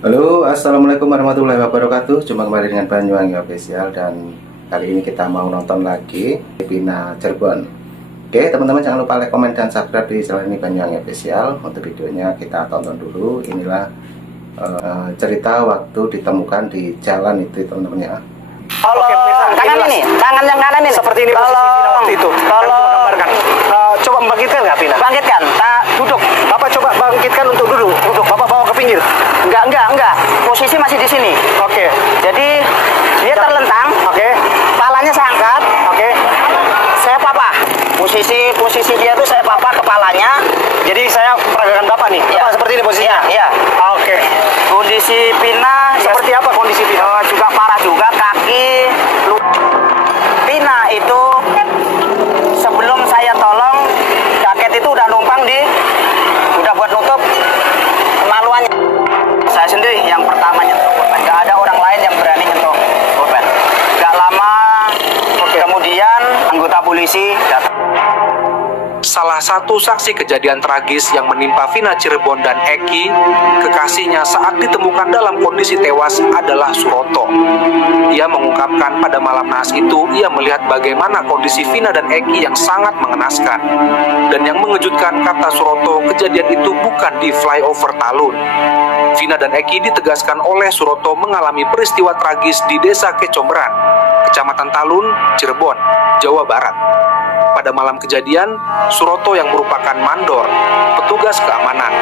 Halo, assalamualaikum warahmatullahi wabarakatuh. Jumpa kembali dengan Banyuwangi Official dan kali ini kita mau nonton lagi Vina Cirebon. Oke, teman-teman jangan lupa like, komen, dan subscribe di channel ini Banyuwangi Official. Untuk videonya kita tonton dulu. Inilah cerita waktu ditemukan di jalan itu, teman-teman ya. Kalau tangan ini, tangan yang kanan ini. Seperti ini posisi Vina waktu itu. Kalau coba membangkitkan nggak Vina? bangkitkan, tak duduk. Bapak coba bangkitkan untuk duduk. Bapak bawa ke pinggir. Enggak. Posisi masih di sini. Oke. Jadi dia terlentang. Oke. Kepalanya saya angkat. Oke. Saya papa. Posisi dia tuh saya papa kepalanya. Jadi saya peragakan Bapak nih. Ya. Bapak seperti ini posisinya. Iya. Oke. Kondisi Vina Seperti apa kondisi Vina? juga parah juga, kaki. Vina itu sebelum saya tolong, jaket itu udah numpang udah buat nutup kemaluannya. Saya sendiri yang pertama nyentuh korban, nggak ada orang lain yang berani nyentuh korban. Nggak lama, kemudian anggota polisi datang. Salah satu saksi kejadian tragis yang menimpa Vina Cirebon dan Eki, kekasihnya saat ditemukan dalam kondisi tewas adalah Suroto. Ia mengungkapkan pada malam naas itu, ia melihat bagaimana kondisi Vina dan Eki yang sangat mengenaskan. Dan yang mengejutkan, kata Suroto, kejadian itu bukan di flyover Talun. Vina dan Eki ditegaskan oleh Suroto mengalami peristiwa tragis di Desa Kecomberan, Kecamatan Talun, Cirebon, Jawa Barat. Pada malam kejadian, Suroto yang merupakan mandor, petugas keamanan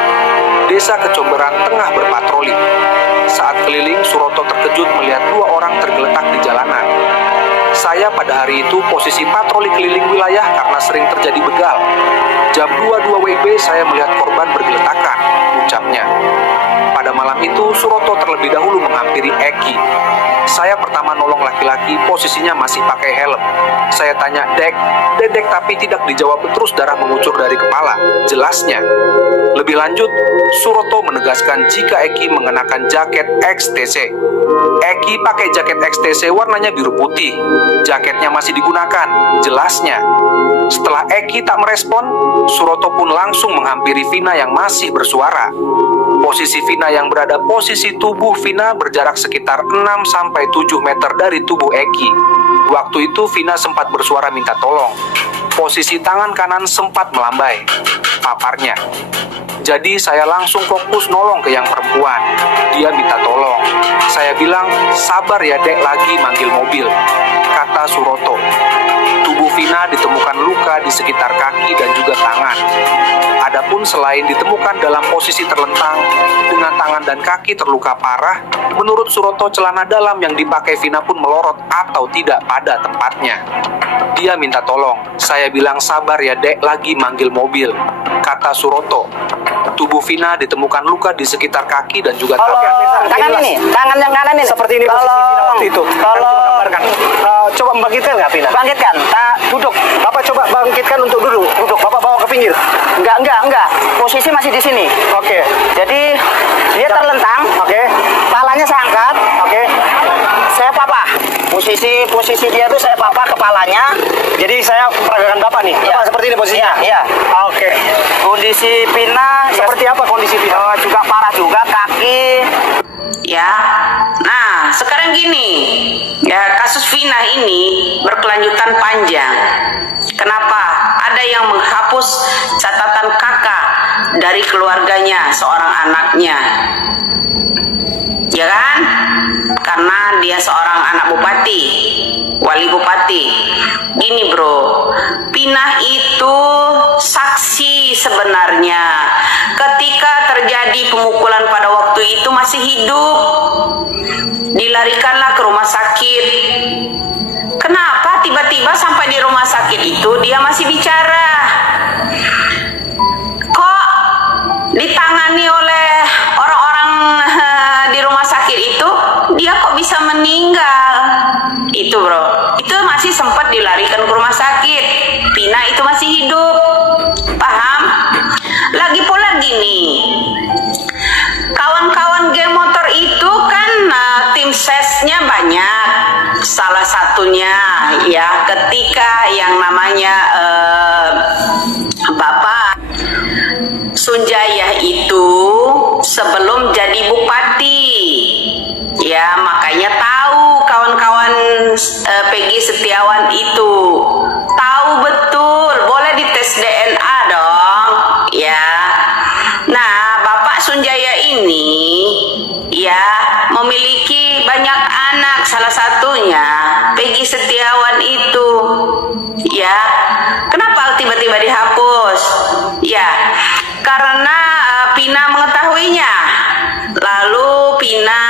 Desa Kecomberan tengah berpatroli. Saat keliling, Suroto terkejut melihat dua orang tergeletak di jalanan. Saya pada hari itu posisi patroli keliling wilayah karena sering terjadi begal. Jam 22 WIB saya melihat korban bergeletakan, ucapnya. Pada malam itu, Suroto terlebih dahulu menghampiri Eki. Saya pertama nolong laki-laki, posisinya masih pakai helm. Saya tanya, Dedek, tapi tidak dijawab, terus darah mengucur dari kepala, jelasnya. Lebih lanjut, Suroto menegaskan jika Eki mengenakan jaket XTC. Eki pakai jaket XTC warnanya biru putih. Jaketnya masih digunakan, jelasnya. Setelah Eki tak merespon, Suroto pun langsung menghampiri Vina yang masih bersuara. Posisi Vina yang berada posisi tubuh Vina berjarak sekitar 6-7 meter dari tubuh Eki. Waktu itu Vina sempat bersuara minta tolong. Posisi tangan kanan sempat melambai, paparnya. Jadi saya langsung fokus nolong ke yang perempuan. Dia minta tolong. Saya bilang, sabar ya dek, lagi manggil mobil, kata Suroto. Tubuh Vina ditemukan luka di sekitar kaki dan juga tangan. Adapun selain ditemukan dalam posisi terlentang dengan tangan dan kaki terluka parah, menurut Suroto celana dalam yang dipakai Vina pun melorot atau tidak pada tempatnya. Dia minta tolong. Saya bilang sabar ya dek, lagi manggil mobil, kata Suroto. Tubuh Vina ditemukan luka di sekitar kaki dan juga Tangan ini, tangan yang kanan ini. Seperti ini posisi Vina waktu itu. Coba membangkitkan nggak Vina? Bangkitkan, tak duduk. Bapak coba bangkitkan untuk duduk. Bapak bawa ke pinggir. Enggak. Posisi masih di sini. Oke. Jadi dia terlentang. Oke. Kepalanya saya angkat. Oke. Saya papa. Posisi dia tuh saya papa kepalanya. Jadi saya peragakan Bapak nih. Ya. Bapak seperti ini posisinya. Iya. Oke. Kondisi Vina Seperti apa kondisi Vina? juga parah juga, kaki. Ya, nah sekarang gini, ya kasus Vina ini berkelanjutan panjang. Kenapa? Ada yang menghapus catatan kakak dari keluarganya, seorang anaknya, ya kan? Karena dia seorang anak bupati, wali bupati. Gini bro, Vina itu saksi sebenarnya. Ketika terjadi pemukulan pada waktu itu masih hidup, dilarikanlah ke rumah sakit. Kenapa tiba-tiba sampai di rumah sakit itu dia masih bicara? Kok ditangani oleh orang-orang di rumah sakit itu, dia kok bisa meninggal? Itu bro, itu masih sempat dilarikan ke rumah sakit. Vina itu masih hidup, paham? Lagi pula gini, kawan-kawan geng motor itu kan tim sesnya banyak. Salah satunya ya ketika yang namanya Bapak Sunjaya itu sebelum jadi bupati Setiawan itu. Tahu betul, boleh dites DNA dong, ya. Nah, Bapak Sunjaya ini ya memiliki banyak anak, salah satunya Peggy Setiawan itu. Ya, kenapa tiba-tiba dihapus? Ya, karena Pina mengetahuinya. Lalu Pina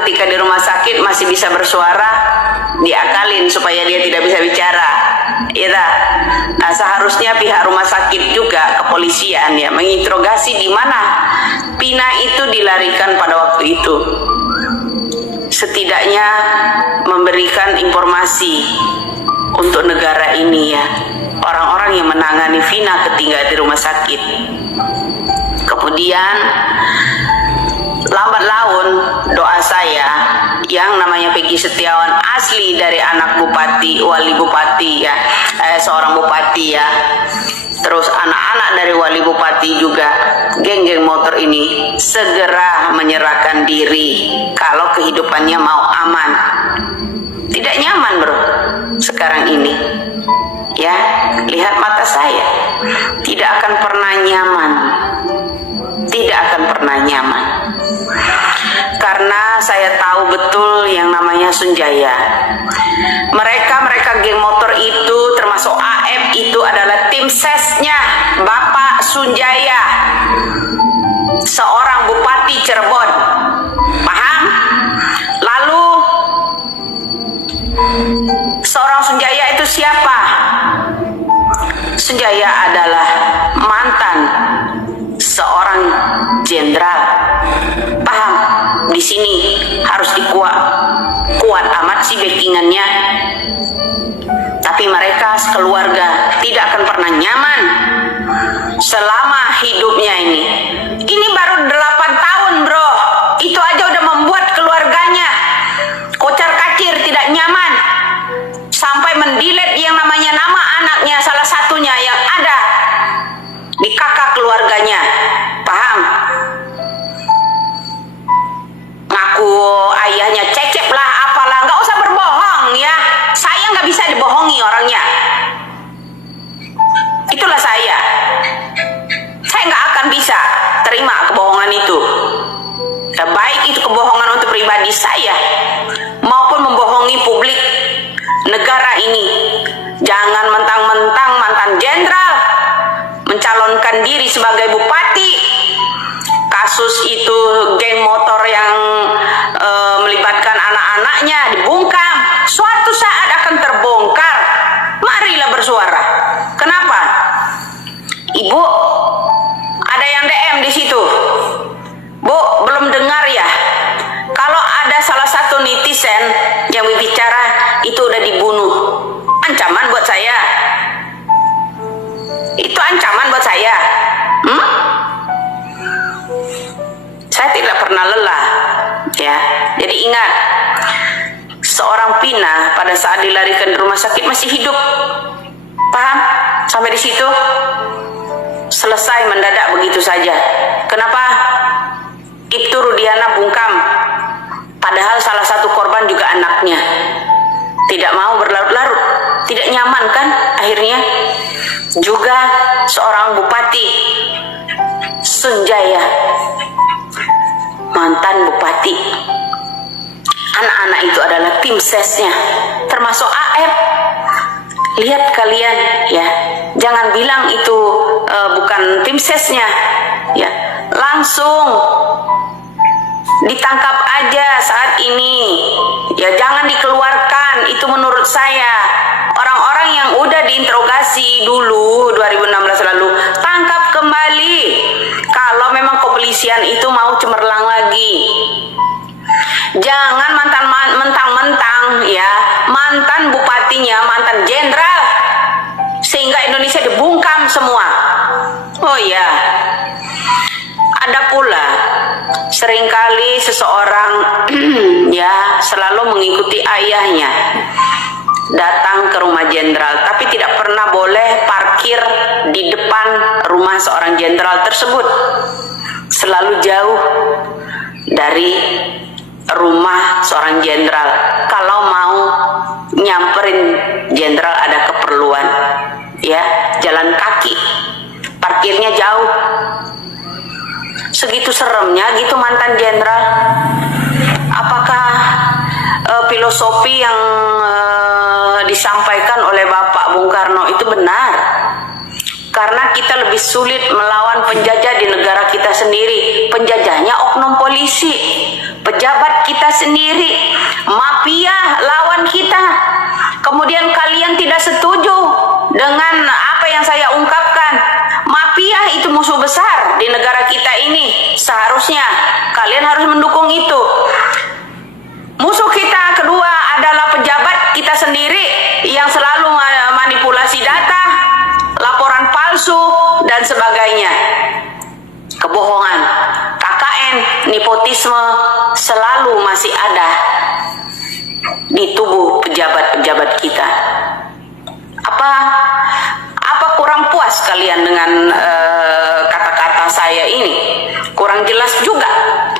ketika di rumah sakit masih bisa bersuara, diakalin supaya dia tidak bisa bicara. Ya, nah, seharusnya pihak rumah sakit juga kepolisian ya menginterogasi di mana Pina itu dilarikan pada waktu itu. Setidaknya memberikan informasi untuk negara ini ya, orang-orang yang menangani Vina ketika di rumah sakit. Kemudian lambat laun doa saya yang namanya Peggy Setiawan asli dari anak bupati, wali bupati ya, seorang bupati ya. Terus anak-anak dari wali bupati juga, geng-geng motor ini segera menyerahkan diri kalau kehidupannya mau aman. Tidak nyaman bro sekarang ini ya, lihat mata saya, tidak akan pernah nyaman, tidak akan pernah nyaman. Karena saya tahu betul yang namanya Sunjaya. Mereka geng motor itu termasuk AF itu adalah tim sesnya Bapak Sunjaya, seorang bupati Cirebon. Paham? Lalu seorang Sunjaya itu siapa? Sunjaya adalah mantan seorang jenderal. Paham? Di sini harus kuat amat sih backingannya. Tapi mereka sekeluarga tidak akan pernah nyaman selama hidupnya ini. Ini baru 8 tahun bro, itu aja udah membuat keluarganya kocar-kacir, tidak nyaman, sampai mendelete yang namanya nama anaknya, salah satunya yang ada di kakak keluarganya. Paham? Ngaku ayahnya cecep lah, apalah, nggak usah berbohong ya. Saya nggak bisa dibohongi orangnya. Itulah saya nggak akan bisa terima kebohongan itu. Ya, baik itu kebohongan untuk pribadi saya maupun membohongi publik negara ini. Jangan mentang-mentang mantan jenderal mencalonkan diri sebagai bupati. Kasus itu geng motor yang melibatkan anak-anaknya dibungkam, suatu saat akan terbongkar. Marilah bersuara. Kenapa? Ibu, ada yang DM di situ. Bu, belum dengar ya? Kalau ada salah satu netizen yang berbicara itu udah dibunuh. Ancaman buat saya. Itu ancaman buat saya. Saya tidak pernah lelah, ya. Jadi ingat, seorang Pina pada saat dilarikan di rumah sakit masih hidup. Paham? Sampai di situ selesai mendadak begitu saja. Kenapa? Ibtu Rudiana bungkam. Padahal salah satu korban juga anaknya. Tidak mau berlarut-larut, tidak nyaman kan akhirnya. Juga seorang bupati Sunjaya, mantan bupati. Anak-anak itu adalah tim sesnya, termasuk AF. Lihat kalian ya, jangan bilang itu bukan tim sesnya ya, langsung ditangkap aja saat ini ya, jangan dikeluarkan. Itu menurut saya, orang-orang yang udah diinterogasi dulu 2016 lalu tangkap kembali kalau memang kepolisian itu mau cemerlang lagi. Jangan mentang-mentang ya mantan bupatinya mantan jenderal sehingga Indonesia dibungkam semua. Oh ya, ada pula seringkali seseorang ya selalu mengikuti ayahnya datang ke rumah jenderal, tapi tidak pernah boleh parkir di depan rumah seorang jenderal tersebut. Selalu jauh dari rumah seorang jenderal kalau mau nyamperin jenderal ada keperluan, ya, jalan kaki, parkirnya jauh. Segitu seremnya gitu mantan jenderal. Apakah filosofi yang disampaikan oleh Bapak Bung Karno itu benar? Karena kita lebih sulit melawan penjajah di negara kita sendiri. Penjajahnya oknum polisi, pejabat kita sendiri, mafia lawan kita. Kemudian kalian tidak setuju dengan apa yang saya ungkapkan. Mafia itu musuh besar di negara kita ini. Seharusnya kalian harus mendukung itu. Musuh kita kedua adalah pejabat kita sendiri yang selalu manipulasi data, laporan palsu, dan sebagainya. Kebohongan, KKN, nepotisme selalu masih ada di tubuh pejabat-pejabat kita. Apa kurang puas kalian dengan kata-kata saya ini? Kurang jelas juga?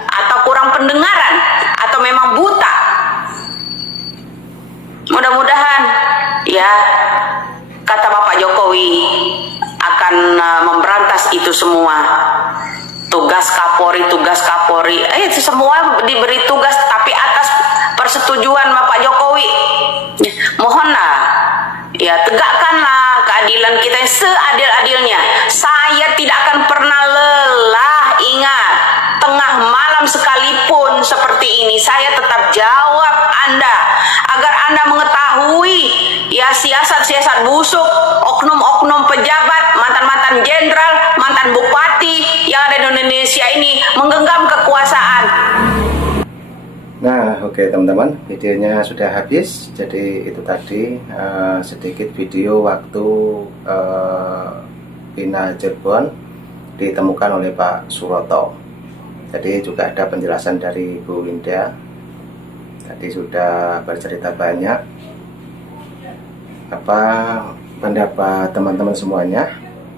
Atau kurang pendengaran? Atau memang buta? Mudah-mudahan ya kata Bapak Jokowi akan memberantas itu semua. Tugas Kapolri, itu semua diberi tugas tapi atas persetujuan Bapak Jokowi. Mohonlah ya, tegakkanlah keadilan kita yang seadil-adilnya. Saya tidak akan pernah lelah, ingat, tengah malam sekalipun seperti ini saya tetap jawab Anda agar Anda mengetahui ya siasat-siasat busuk oknum-oknum pejabat, mantan-mantan jenderal, mantan bupati yang ada di Indonesia ini menggenggam kekuasaan. Nah, oke teman-teman, videonya sudah habis. Jadi itu tadi sedikit video waktu Vina Cirebon ditemukan oleh Pak Suroto. Jadi juga ada penjelasan dari Bu Winda. Tadi sudah bercerita banyak apa pendapat teman-teman semuanya.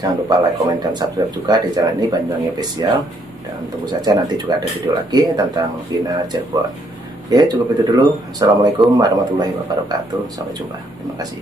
Jangan lupa like, komen, dan subscribe juga di channel ini Banyuwangi Official. Dan tunggu saja nanti juga ada video lagi tentang Vina Cirebon. Oke, cukup itu dulu. Assalamualaikum warahmatullahi wabarakatuh. Sampai jumpa. Terima kasih.